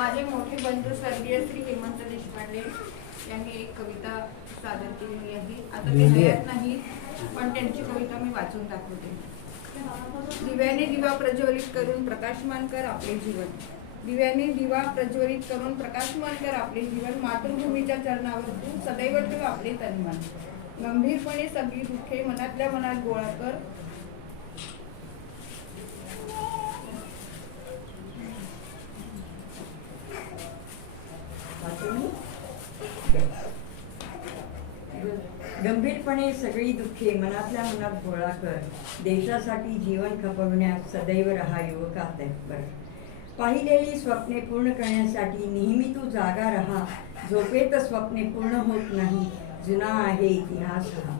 माझे मोठे बंधू स्वर्गीय श्री हेमंत देशपांडे यांनी एक कविता सादर केलेली आहे. आता ते हयात नाहीत, पण त्यांची कविता मी वाचून दाखवते. दिव्याने दिवा प्रज्वलित करून प्रकाशमान कर आपले जीवन. दिव्याने दिवा प्रज्वलित करून प्रकाशमान कर आपले जीवन. मातृभूमीच्या चरणावर तू सदैव ठेव आपले तनमन. गंभीरपणे सगळी दुःखे मनातल्या मनात गोळा कर. गंभीरपणे सगळी दुःखे मनातल्या मनात गोळा कर. देशासाठी जीवन खपवण्यास सदैव रहा युवका तत्पर. पाहिलेली स्वप्ने पूर्ण करण्यासाठी नेहमी तू जागा रहा. झोपेत स्वप्ने पूर्ण होत नाही, जुना आहे इतिहास हा.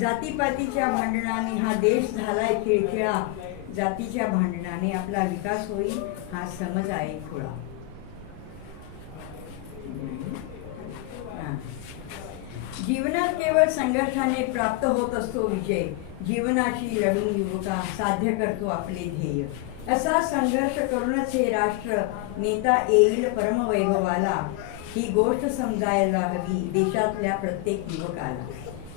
जातीपातीच्या भांडणाने हा देश झालाय खिळखिळा. जातीच्या भांडणाने आपला विकास होईल हा समज आहे खुळा. जीवनात केवळ संघर्षाने प्राप्त होत असतो विजय. जीवनाशी लढून युवका साध्य करतो आपले ध्येय. असा संघर्ष करूनच हे राष्ट्र नेता येईल परमवैभवाला. ही गोष्ट समजायला हवी देशातल्या प्रत्येक युवकाला.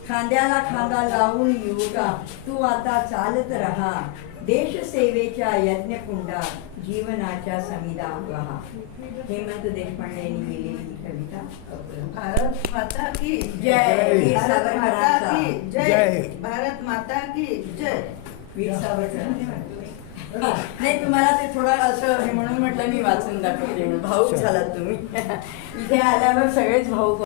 खांद्याला खांदा लावून युवका तू आता चालत रहा. देशसेवेच्या यज्ञकुंडात जीवनाच्या समिधा वहा. हेमंत देशपांडे यांनी लिहिलेली कविता. भारत माता की जय. वीर भारत माता सावरकरांचा की जय. भारत माता की जय. वीर सावरकर. नाही, तुम्हाला ते थोडं असं हे म्हणून म्हटलं मी वाचून दाखवते. भाऊक झालात तुम्ही. इथे आल्यावर सगळेच भाऊक